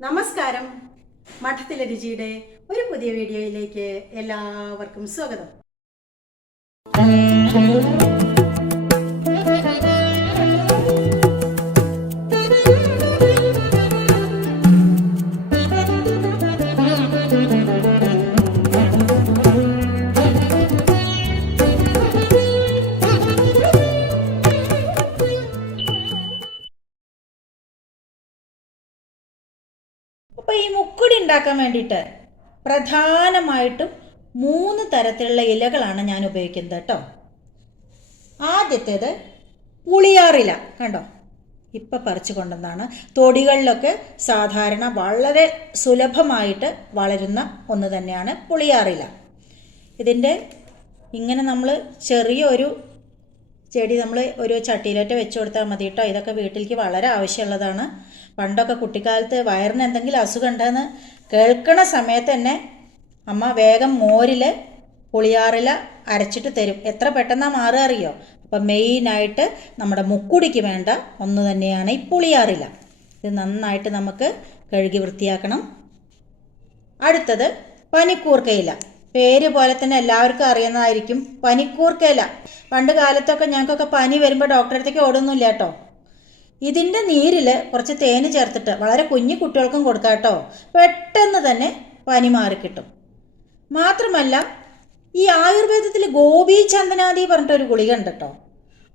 നമസ്കാരം. മഠത്തിലെ രുചിയുടെ ഒരു പുതിയ വീഡിയോയിലേക്ക് എല്ലാവർക്കും സ്വാഗതം. ഉണ്ടാക്കാൻ വേണ്ടിയിട്ട് പ്രധാനമായിട്ടും മൂന്ന് തരത്തിലുള്ള ഇലകളാണ് ഞാൻ ഉപയോഗിക്കുന്നത് കേട്ടോ. ആദ്യത്തേത് പുളിയാറില കണ്ടോ? ഇപ്പം പറിച്ചു കൊണ്ടുവന്നാണ് തൊടികളിലൊക്കെ സാധാരണ വളരെ സുലഭമായിട്ട് വളരുന്ന ഒന്ന് തന്നെയാണ് പുളിയാറില. ഇതിന്റെ ഇങ്ങനെ നമ്മൾ ചെറിയൊരു ചെടി നമ്മൾ ഒരു ചട്ടിയിലൊറ്റ വെച്ച് കൊടുത്താൽ മതി കേട്ടോ. ഇതൊക്കെ വീട്ടിലേക്ക് വളരെ ആവശ്യമുള്ളതാണ്. പണ്ടൊക്കെ കുട്ടിക്കാലത്ത് വയറിന് എന്തെങ്കിലും അസുഖം ഉണ്ടെന്ന് കേൾക്കണ സമയത്ത് തന്നെ അമ്മ വേഗം മോരിൽ പുളിയാറില അരച്ചിട്ട് തരും. എത്ര പെട്ടെന്നാണ് മാറുക അറിയോ? അപ്പം മെയിനായിട്ട് നമ്മുടെ മുക്കുടിക്ക് വേണ്ട ഒന്ന് തന്നെയാണ് ഈ പുളിയാറില. ഇത് നന്നായിട്ട് നമുക്ക് കഴുകി വൃത്തിയാക്കണം. അടുത്തത് പനിക്കൂർക്കയില. പേര് പോലെ തന്നെ എല്ലാവർക്കും അറിയുന്നതായിരിക്കും പനിക്കൂർക്കയില. പണ്ട് കാലത്തൊക്കെ ഞങ്ങൾക്കൊക്കെ പനി വരുമ്പോൾ ഡോക്ടറെ അടുത്തേക്ക് ഓടുന്നില്ല കേട്ടോ. ഇതിന്റെ നീരിൽ കുറച്ച് തേന് ചേർത്തിട്ട് വളരെ കുഞ്ഞു കുട്ടികൾക്കും കൊടുക്കാം കേട്ടോ. പെട്ടെന്ന് തന്നെ പനി മാറിക്കിട്ടും മാത്രമല്ല ഈ ആയുർവേദത്തിൽ ഗോപി ചന്ദനാദി പറഞ്ഞിട്ടൊരു ഗുളിക ഉണ്ട് കേട്ടോ.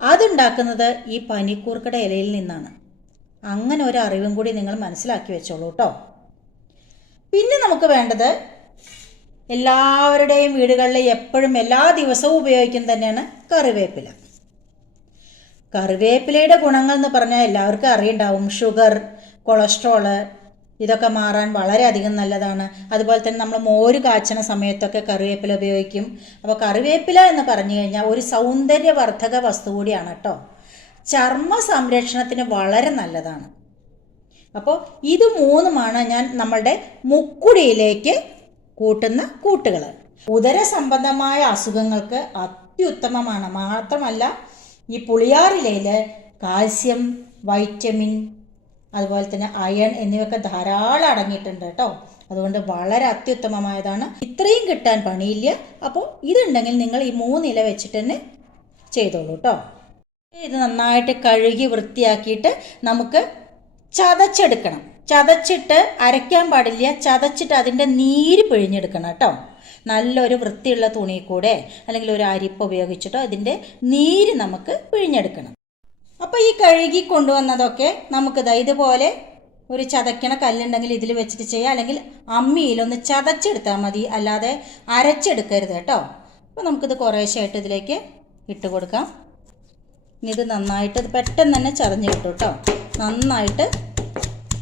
അതുണ്ടാക്കുന്നത് ഈ പനിക്കൂർക്കയുടെ ഇലയിൽ നിന്നാണ്. അങ്ങനെ ഒരു അറിവും കൂടി നിങ്ങൾ മനസ്സിലാക്കി വെച്ചോളൂ കേട്ടോ. പിന്നെ നമുക്ക് വേണ്ടത് എല്ലാവരുടെയും വീടുകളിൽ എപ്പോഴും എല്ലാ ദിവസവും ഉപയോഗിക്കുന്ന തന്നെയാണ് കറിവേപ്പില. കറിവേപ്പിലയുടെ ഗുണങ്ങൾ എന്ന് പറഞ്ഞാൽ എല്ലാവർക്കും അറിയണ്ടാവും. ഷുഗർ കൊളസ്ട്രോൾ ഇതൊക്കെ മാറാൻ വളരെയധികം നല്ലതാണ്. അതുപോലെ തന്നെ നമ്മൾ മോര് കാച്ചണ സമയത്തൊക്കെ കറിവേപ്പില ഉപയോഗിക്കും. അപ്പോൾ കറിവേപ്പില എന്ന് പറഞ്ഞു കഴിഞ്ഞാൽ ഒരു സൗന്ദര്യവർദ്ധക വസ്തു കൂടിയാണ് കേട്ടോ. ചർമ്മ സംരക്ഷണത്തിന് വളരെ നല്ലതാണ്. അപ്പോൾ ഇത് മൂന്നുമാണ് ഞാൻ നമ്മളുടെ മുക്കുടിയിലേക്ക് കൂട്ടുന്ന കൂട്ടുകൾ ഉദര സംബന്ധമായ അസുഖങ്ങൾക്ക് അത്യുത്തമമാണ്. മാത്രമല്ല ഈ പുളിയാറിലയിൽ കാൽസ്യം വൈറ്റമിൻ അതുപോലെ തന്നെ അയൺ എന്നിവയൊക്കെ ധാരാളം അടങ്ങിയിട്ടുണ്ട് കേട്ടോ. അതുകൊണ്ട് വളരെ അത്യുത്തമമായതാണ്. ഇത്രയും കിട്ടാൻ പണിയില്ല. അപ്പോൾ ഇതുണ്ടെങ്കിൽ നിങ്ങൾ ഈ മൂന്നില വെച്ചിട്ട് തന്നെ ചെയ്തോളൂ കേട്ടോ. ഇത് നന്നായിട്ട് കഴുകി വൃത്തിയാക്കിയിട്ട് നമുക്ക് ചതച്ചെടുക്കണം. ചതച്ചിട്ട് അരയ്ക്കാൻ പാടില്ല. ചതച്ചിട്ട് അതിന്റെ നീര് പിഴിഞ്ഞെടുക്കണം കേട്ടോ. നല്ലൊരു വൃത്തിയുള്ള തുണി കൂടെ അല്ലെങ്കിൽ ഒരു അരിപ്പ് ഉപയോഗിച്ചിട്ടോ ഇതിന്റെ നീര് നമുക്ക് പിഴിഞ്ഞെടുക്കണം. അപ്പോൾ ഈ കഴുകി കൊണ്ടുവന്നതൊക്കെ നമുക്കിത് ഇതുപോലെ ഒരു ചതക്കണ കല്ലുണ്ടെങ്കിൽ ഇതിൽ വെച്ചിട്ട് ചെയ്യാം. അല്ലെങ്കിൽ അമ്മിയിലൊന്ന് ചതച്ചെടുത്താൽ മതി. അല്ലാതെ അരച്ചെടുക്കരുത് കേട്ടോ. അപ്പോൾ നമുക്കിത് കുറേശ്ശായിട്ട് ഇതിലേക്ക് ഇട്ട് കൊടുക്കാം. ഇനി ഇത് നന്നായിട്ട് ഇത് പെട്ടെന്ന് തന്നെ ചതഞ്ഞ് കിട്ടും കേട്ടോ. നന്നായിട്ട്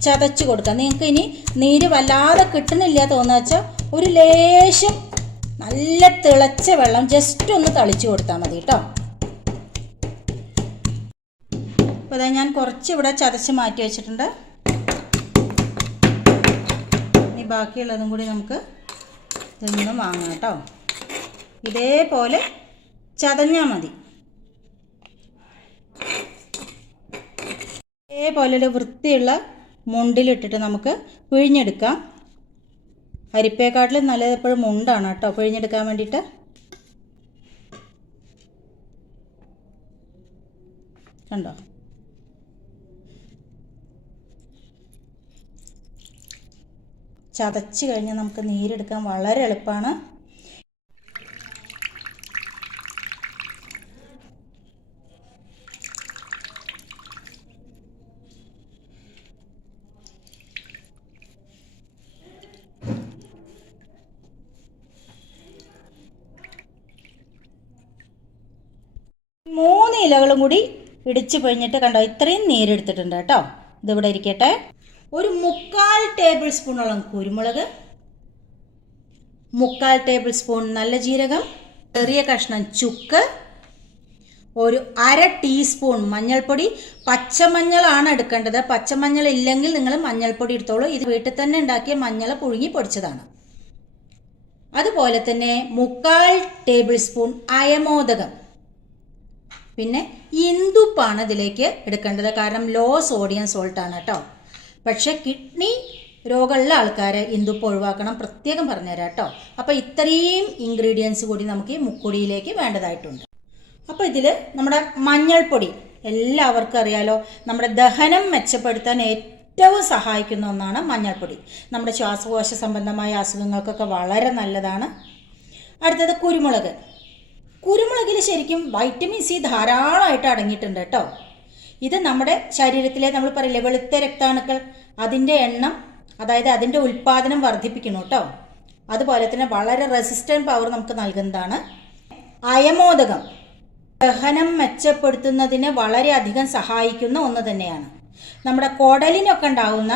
ചതച്ച് കൊടുക്കാം. നിങ്ങൾക്ക് ഇനി നീര് വല്ലാതെ കിട്ടുന്നില്ല തോന്നുക വെച്ചാൽ ഒരു ലേശം നല്ല തിളച്ച വെള്ളം ജസ്റ്റ് ഒന്ന് തളിച്ചു കൊടുത്താൽ മതി കേട്ടോ അപ്പോൾ അതാ ഞാൻ കുറച്ച് ഇവിടെ ചതച്ച് മാറ്റി വെച്ചിട്ടുണ്ട്. ഇനി ബാക്കിയുള്ളതും കൂടി നമുക്ക് ഇതിൽ നിന്ന് വാങ്ങാം കേട്ടോ ഇതേപോലെ ചതഞ്ഞാൽ മതി. ഇതേപോലെ ഒരു വൃത്തിയുള്ള മുണ്ടിലിട്ടിട്ട് നമുക്ക് പിഴിഞ്ഞെടുക്കാം. അരിപ്പേക്കാട്ടിൽ നല്ലത് എപ്പോഴും മുണ്ടാണ് കേട്ടോ. പിഴിഞ്ഞെടുക്കാൻ വേണ്ടിയിട്ട്. കണ്ടോ? ചതച്ച് കഴിഞ്ഞാൽ നമുക്ക് നീരെടുക്കാൻ വളരെ എളുപ്പമാണ് മൂന്ന് ഇലകളും കൂടി ഇടിച്ച് പൊഴിഞ്ഞിട്ട് കണ്ടോ ഇത്രയും നീരെടുത്തിട്ടുണ്ട് കേട്ടോ. ഇതിവിടെ ഇരിക്കട്ടെ. ഒരു മുക്കാൽ ടേബിൾ സ്പൂണോളം കുരുമുളക് മുക്കാൽ ടേബിൾ സ്പൂൺ നല്ല ജീരകം ചെറിയ കഷ്ണം ചുക്ക് ഒരു അര ടീസ്പൂൺ മഞ്ഞൾപ്പൊടി. പച്ചമഞ്ഞളാണ് എടുക്കേണ്ടത്. പച്ചമഞ്ഞൾ ഇല്ലെങ്കിൽ നിങ്ങൾ മഞ്ഞൾപ്പൊടി എടുത്തോളൂ. ഇത് വീട്ടിൽ തന്നെ ഉണ്ടാക്കിയ മഞ്ഞൾ പുഴുങ്ങി പൊടിച്ചതാണ്. അതുപോലെ തന്നെ മുക്കാൽ ടേബിൾ സ്പൂൺ അയമോദകം. പിന്നെ ഇന്ദുപ്പാണ് ഇതിലേക്ക് എടുക്കേണ്ടത്. കാരണം ലോ സോഡിയം സോൾട്ടാണ് കേട്ടോ പക്ഷേ കിഡ്നി രോഗമുള്ള ആൾക്കാർ ഇന്ദുപ്പ് ഒഴിവാക്കണം പ്രത്യേകം പറഞ്ഞുതരാം കേട്ടോ അപ്പോൾ ഇത്രയും ഇൻഗ്രീഡിയൻസ് കൂടി നമുക്ക് ഈ മുക്കുടിയിലേക്ക് വേണ്ടതായിട്ടുണ്ട്. അപ്പോൾ ഇതിൽ നമ്മുടെ മഞ്ഞൾപ്പൊടി എല്ലാവർക്കും അറിയാലോ. നമ്മുടെ ദഹനം മെച്ചപ്പെടുത്താൻ ഏറ്റവും സഹായിക്കുന്ന ഒന്നാണ് മഞ്ഞൾപ്പൊടി. നമ്മുടെ ശ്വാസകോശ സംബന്ധമായ അസുഖങ്ങൾക്കൊക്കെ വളരെ നല്ലതാണ്. അടുത്തത് കുരുമുളക്. കുരുമുളകിൽ ശരിക്കും വൈറ്റമിൻ സി ധാരാളമായിട്ട് അടങ്ങിയിട്ടുണ്ട് കേട്ടോ. ഇത് നമ്മുടെ ശരീരത്തിലെ നമ്മൾ പറയില്ലേ വെളുത്ത രക്താണുക്കൾ അതിന്റെ എണ്ണം അതായത് അതിന്റെ ഉൽപ്പാദനം വർദ്ധിപ്പിക്കുന്നു കേട്ടോ. അതുപോലെ തന്നെ വളരെ റെസിസ്റ്റന്റ് പവർ നമുക്ക് നൽകുന്നതാണ് അയമോദകം. ദഹനം മെച്ചപ്പെടുത്തുന്നതിന് വളരെയധികം സഹായിക്കുന്ന ഒന്ന് തന്നെയാണ്. നമ്മുടെ കുടലിനൊക്കെ ഉണ്ടാകുന്ന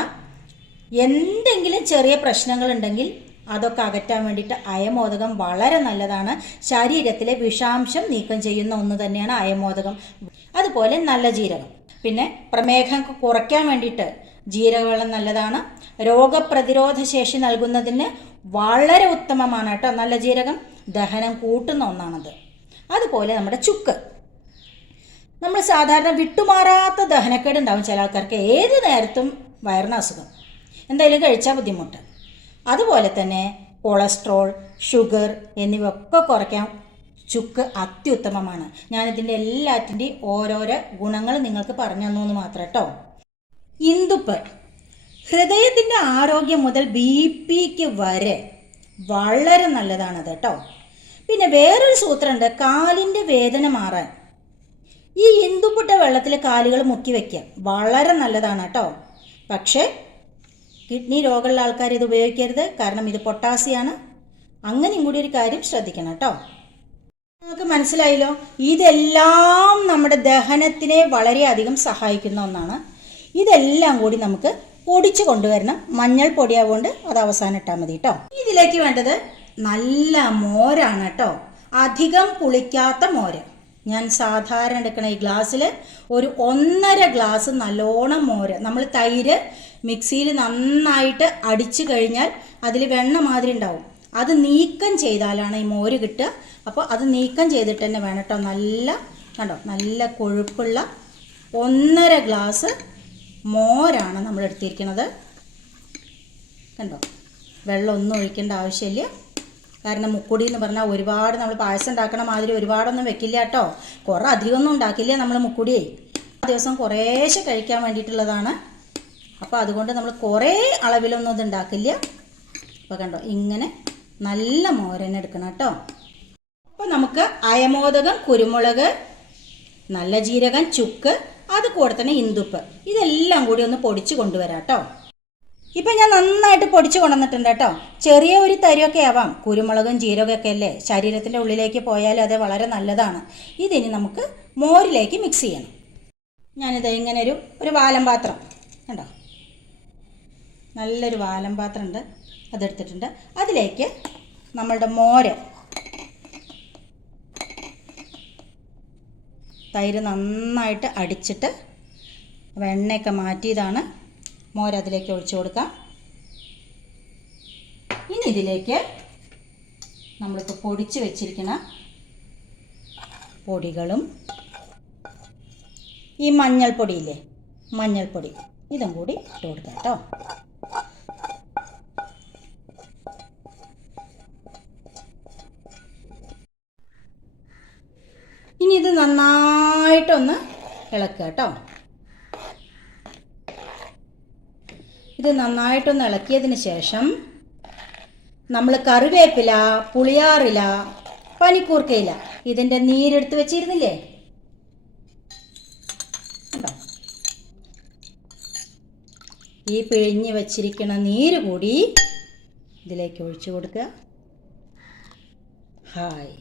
എന്തെങ്കിലും ചെറിയ പ്രശ്നങ്ങളുണ്ടെങ്കിൽ അതൊക്കെ അകറ്റാൻ വേണ്ടിയിട്ട് അയമോദകം വളരെ നല്ലതാണ്. ശരീരത്തിലെ വിഷാംശം നീക്കം ചെയ്യുന്ന ഒന്ന് തന്നെയാണ് അയമോദകം. അതുപോലെ നല്ല ജീരകം. പിന്നെ പ്രമേഹം കുറയ്ക്കാൻ വേണ്ടിയിട്ട് ജീരകവെള്ളം നല്ലതാണ്. രോഗപ്രതിരോധ ശേഷി നൽകുന്നതിന് വളരെ ഉത്തമമാണ് കേട്ടോ നല്ല ജീരകം. ദഹനം കൂട്ടുന്ന ഒന്നാണത്. അതുപോലെ നമ്മുടെ ചുക്ക്. നമ്മൾ സാധാരണ വിട്ടുമാറാത്ത ദഹനക്കേട് ഉണ്ടാവും ചില ആൾക്കാർക്ക്. ഏത് നേരത്തും വയറിന് അസുഖം. എന്തായാലും കഴിച്ചാൽ ബുദ്ധിമുട്ട്. അതുപോലെ തന്നെ കൊളസ്ട്രോൾ ഷുഗർ എന്നിവ ഒക്കെ കുറയ്ക്കാൻ ചുക്ക് അത്യുത്തമമാണ്. ഞാനിതിന്റെ എല്ലാറ്റിന്റെയും ഓരോരോ ഗുണങ്ങൾ നിങ്ങൾക്ക് പറഞ്ഞു തന്നു എന്ന് മാത്രം കേട്ടോ. ഇന്ദുപ്പ്. ഹൃദയത്തിന്റെ ആരോഗ്യം മുതൽ ബി പിക്ക് വരെ വളരെ നല്ലതാണത് കേട്ടോ. പിന്നെ വേറൊരു സൂത്രമുണ്ട് കാലിന്റെ വേദന മാറാൻ. ഈ ഇന്ദുപ്പിട്ട വെള്ളത്തിൽ കാലുകൾ മുക്കി വയ്ക്കുക വളരെ നല്ലതാണ് കേട്ടോ. പക്ഷേ കിഡ്നി രോഗമുള്ള ആൾക്കാർ ഇത് ഉപയോഗിക്കരുത്. കാരണം ഇത് പൊട്ടാസിയാണ് അങ്ങനെയും കൂടി ഒരു കാര്യം ശ്രദ്ധിക്കണം കേട്ടോ. നിങ്ങൾക്ക് മനസ്സിലായല്ലോ ഇതെല്ലാം നമ്മുടെ ദഹനത്തിനെ വളരെയധികം സഹായിക്കുന്ന ഒന്നാണ്. ഇതെല്ലാം കൂടി നമുക്ക് പൊടിച്ചു കൊണ്ടുവരണം. മഞ്ഞൾ പൊടിയാവുകൊണ്ട് അത് അവസാനം ഇട്ടാൽ മതി കേട്ടോ. ഇതിലേക്ക് വേണ്ടത് നല്ല മോരാണ് കേട്ടോ. അധികം പുളിക്കാത്ത മോര്. ഞാൻ സാധാരണ എടുക്കണ ഈ ഗ്ലാസ്സിൽ ഒരു ഒന്നര ഗ്ലാസ് നല്ലോണം മോര്. നമ്മൾ തൈര് മിക്സിയിൽ നന്നായിട്ട് അടിച്ചു കഴിഞ്ഞാൽ അതിൽ വെണ്ണ മാതിരി ഉണ്ടാവും. അത് നീക്കം ചെയ്താലാണ് ഈ മോര് കിട്ടുക. അപ്പോൾ അത് നീക്കം ചെയ്തിട്ട് തന്നെ വേണം കേട്ടോ. നല്ല കണ്ടോ? നല്ല കൊഴുപ്പുള്ള ഒന്നര ഗ്ലാസ് മോരാണ് നമ്മൾ എടുത്തിരിക്കുന്നത്. കണ്ടോ? വെള്ളം ഒന്നും ഒഴിക്കേണ്ട ആവശ്യമില്ല. കാരണം മുക്കുടി എന്ന് പറഞ്ഞാൽ ഒരുപാട് നമ്മൾ പായസം ഉണ്ടാക്കണ മാതിരി ഒരുപാടൊന്നും വെക്കില്ല കേട്ടോ. കുറേ അധികമൊന്നും ഉണ്ടാക്കില്ല നമ്മൾ മുക്കുടിയേ. ദിവസം കുറേശ്ശെ കഴിക്കാൻ വേണ്ടിയിട്ടുള്ളതാണ്. അപ്പോൾ അതുകൊണ്ട് നമ്മൾ കുറേ അളവിലൊന്നും ഇത് ഉണ്ടാക്കില്ല. അപ്പോൾ കണ്ടോ ഇങ്ങനെ നല്ല മോരന്നെ എടുക്കണം കേട്ടോ. അപ്പോൾ നമുക്ക് അയമോദകം കുരുമുളക് നല്ല ജീരകം ചുക്ക് അത് കൂടെ തന്നെ ഇന്ദുപ്പ്. ഇതെല്ലാം കൂടി ഒന്ന് പൊടിച്ച് കൊണ്ടുവരാം കേട്ടോ. ഇപ്പം ഞാൻ നന്നായിട്ട് പൊടിച്ച് കൊണ്ടുവന്നിട്ടുണ്ട് കേട്ടോ. ചെറിയ ഒരു തരിയൊക്കെ ആവാം. കുരുമുളകും ജീരകമൊക്കെ അല്ലേ? ശരീരത്തിന്റെ ഉള്ളിലേക്ക് പോയാൽ അത് വളരെ നല്ലതാണ്. ഇതിനി നമുക്ക് മോരിലേക്ക് മിക്സ് ചെയ്യണം. ഞാനിത് ഇങ്ങനെ ഒരു ഒരു വാലം പാത്രം. കണ്ടോ? നല്ലൊരു വാലം പാത്രം ഉണ്ട് അതെടുത്തിട്ടുണ്ട്. അതിലേക്ക് നമ്മളുടെ മോര്. തൈര് നന്നായിട്ട് അടിച്ചിട്ട് വെണ്ണയൊക്കെ മാറ്റിയതാണ്. മോര് അതിലേക്ക് ഒഴിച്ചു കൊടുക്കാം. ഇനി ഇതിലേക്ക് നമ്മളിപ്പോൾ പൊടിച്ച് വെച്ചിരിക്കുന്ന പൊടികളും ഈ മഞ്ഞൾപ്പൊടിയില്ലേ? മഞ്ഞൾപ്പൊടി. ഇതും കൂടി ഇട്ട് കൊടുക്കാം കേട്ടോ. ഇനി ഇത് നന്നായിട്ടൊന്ന് ഇളക്കുക കേട്ടോ. ഇത് നന്നായിട്ടൊന്ന് ഇളക്കിയതിന് ശേഷം നമ്മൾ കറിവേപ്പില പുളിയാറില പനിക്കൂർക്കയില ഇതിന്റെ നീരെടുത്ത് വെച്ചിരുന്നില്ലേ? ഈ പിഴിഞ്ഞ് വെച്ചിരിക്കുന്ന നീര് കൂടി ഇതിലേക്ക് ഒഴിച്ചു കൊടുക്കുക. ഹായ്.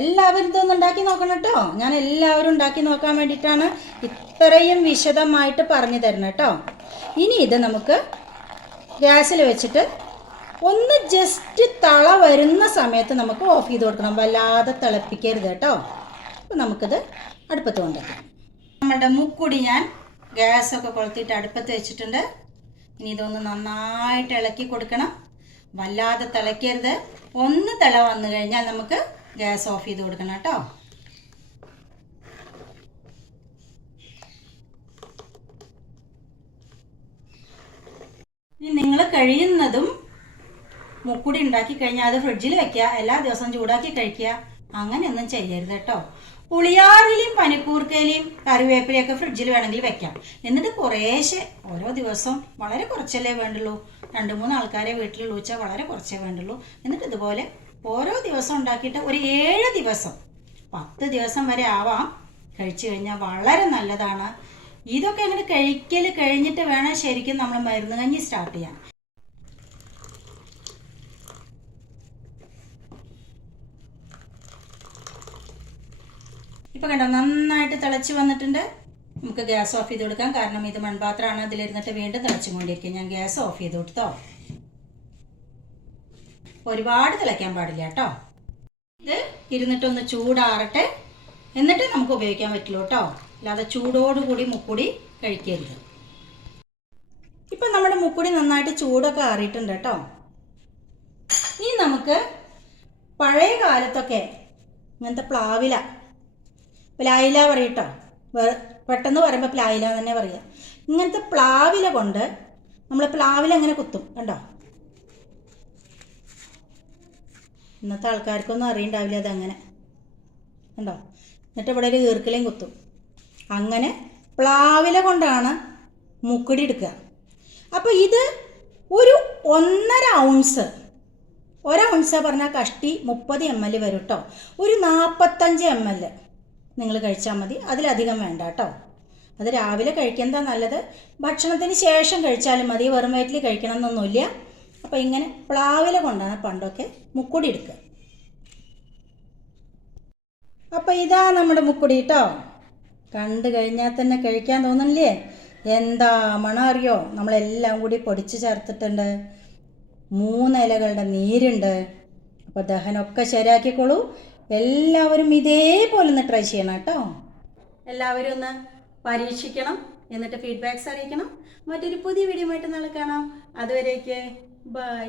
എല്ലാവരും ഇതൊന്നും ഉണ്ടാക്കി നോക്കണം കേട്ടോ. ഞാൻ എല്ലാവരും ഉണ്ടാക്കി നോക്കാൻ വേണ്ടിയിട്ടാണ് ഇത്രയും വിശദമായിട്ട് പറഞ്ഞു തരണം കേട്ടോ. ഇനി ഇത് നമുക്ക് ഗ്യാസിൽ വെച്ചിട്ട് ഒന്ന് ജസ്റ്റ് തള വരുന്ന സമയത്ത് നമുക്ക് ഓഫ് ചെയ്ത് കൊടുക്കണം. വല്ലാതെ തിളപ്പിക്കരുത് കേട്ടോ. അപ്പോൾ നമുക്കിത് അടുപ്പത്ത് കൊണ്ടുവയ്ക്കാം നമ്മുടെ മുക്കുടി ഞാൻ ഗ്യാസൊക്കെ കൊളുത്തിയിട്ട് അടുപ്പത്ത് വെച്ചിട്ടുണ്ട്. ഇനി ഇതൊന്ന് നന്നായിട്ട് ഇളക്കി കൊടുക്കണം. വല്ലാതെ തിളയ്ക്കരുത്. ഒന്ന് തിള വന്നു കഴിഞ്ഞാൽ നമുക്ക് ഗ്യാസ് ഓഫ് ചെയ്ത് കൊടുക്കണം കേട്ടോ. ഇനി നിങ്ങൾ കഴിയുന്നതും മുക്കുടി ഉണ്ടാക്കി കഴിഞ്ഞാൽ അത് ഫ്രിഡ്ജിൽ വെക്കുക എല്ലാ ദിവസവും ചൂടാക്കി കഴിക്കുക. അങ്ങനെയൊന്നും ചെയ്യരുത് കേട്ടോ. പുളിയാറിലെയും പനിക്കൂർക്കയിലെയും കറിവേപ്പിലയൊക്കെ ഫ്രിഡ്ജിൽ വേണമെങ്കിൽ വെക്കാം. എന്നിട്ട് കുറേശ്ശെ ഓരോ ദിവസവും വളരെ കുറച്ചല്ലേ വേണ്ടുള്ളൂ. രണ്ട് മൂന്ന് ആൾക്കാരെ വീട്ടിലുള്ളൂ വെച്ചാൽ വളരെ കുറച്ചേ വേണ്ടുള്ളൂ. എന്നിട്ട് ഇതുപോലെ ഓരോ ദിവസം ഉണ്ടാക്കിയിട്ട് ഒരു ഏഴ് ദിവസം. പത്ത് ദിവസം വരെ ആവാം. കഴിച്ചു കഴിഞ്ഞാൽ വളരെ നല്ലതാണ്. ഇതൊക്കെ അങ്ങനെ കഴിക്കൽ കഴിഞ്ഞിട്ട് വേണം ശരിക്കും നമ്മൾ മരുന്ന് കഞ്ഞി സ്റ്റാർട്ട് ചെയ്യാൻ. ഇപ്പൊ കണ്ടോ നന്നായിട്ട് തിളച്ച് വന്നിട്ടുണ്ട്. നമുക്ക് ഗ്യാസ് ഓഫ് ചെയ്ത് കൊടുക്കാം. കാരണം ഇത് മൺപാത്രമാണ്. അതിലിരുന്നിട്ട് വീണ്ടും തിളച്ചുകൊണ്ടിരിക്കും. ഞാൻ ഗ്യാസ് ഓഫ് ചെയ്ത് കൊടുത്തോ? ഒരുപാട് തിളയ്ക്കാൻ പാടില്ല കേട്ടോ. ഇത് ഇരുന്നിട്ടൊന്ന് ചൂടാറട്ടെ. എന്നിട്ട് നമുക്ക് ഉപയോഗിക്കാൻ പറ്റുള്ളൂ കേട്ടോ. അല്ലാതെ ചൂടോടുകൂടി മുക്കുടി കഴിക്കരുത്. ഇപ്പം നമ്മുടെ മുക്കുടി നന്നായിട്ട് ചൂടൊക്കെ ആറിയിട്ടുണ്ട് കേട്ടോ. ഇനി നമുക്ക് പഴയ കാലത്തൊക്കെ ഇങ്ങനത്തെ പ്ലാവില പ്ലായില പറയട്ടോ പെട്ടെന്ന് പറയുമ്പോൾ പ്ലായില തന്നെ പറയുക ഇങ്ങനത്തെ പ്ലാവില കൊണ്ട് നമ്മൾ പ്ലാവില അങ്ങനെ കുത്തും കണ്ടോ? ഇന്നത്തെ ആൾക്കാർക്കൊന്നും അറിയണ്ടാവില്ല അതങ്ങനെ. ഉണ്ടോ എന്നിട്ട് ഇവിടെ ഒരു ഈർക്കലയും കുത്തും. അങ്ങനെ പ്ലാവില കൊണ്ടാണ് മുക്കുടി എടുക്കുക. അപ്പോൾ ഇത് ഒരു ഒന്നര ഔൺസ് ഒരൗൺസ് പറഞ്ഞാൽ കഷ്ടി മുപ്പത് എം എൽ വരും കേട്ടോ ഒരു നാൽപ്പത്തഞ്ച് എം എൽ നിങ്ങൾ കഴിച്ചാൽ മതി. അതിലധികം വേണ്ട കേട്ടോ അത് രാവിലെ കഴിക്കുന്നതാ നല്ലത്? ഭക്ഷണത്തിന് ശേഷം കഴിച്ചാലും മതി. വെറും വയറ്റിൽ കഴിക്കണം എന്നൊന്നുമില്ല അപ്പോൾ ഇങ്ങനെ പ്ലാവില കൊണ്ടാണ് പണ്ടൊക്കെ മുക്കുടി എടുക്കുക. അപ്പോൾ ഇതാ നമ്മുടെ മുക്കുടി കേട്ടോ കണ്ടു കഴിഞ്ഞാൽ തന്നെ കഴിക്കാൻ തോന്നണില്ലേ? എന്താ മണം അറിയോ നമ്മളെല്ലാം കൂടി പൊടിച്ച് ചേർത്തിട്ടുണ്ട്. മൂന്ന് ഇലകളുടെ നീരുണ്ട്. അപ്പോൾ ദഹനമൊക്കെ ശരിയാക്കിക്കോളൂ. എല്ലാവരും ഇതേപോലെ ഒന്ന് ട്രൈ ചെയ്യണം കേട്ടോ എല്ലാവരും ഒന്ന് പരീക്ഷിക്കണം. എന്നിട്ട് ഫീഡ്ബാക്ക്സ് അറിയിക്കണം. മറ്റൊരു പുതിയ വീഡിയോ ആയിട്ട് നാളെ കാണാം. അതുവരേക്ക് ബൈ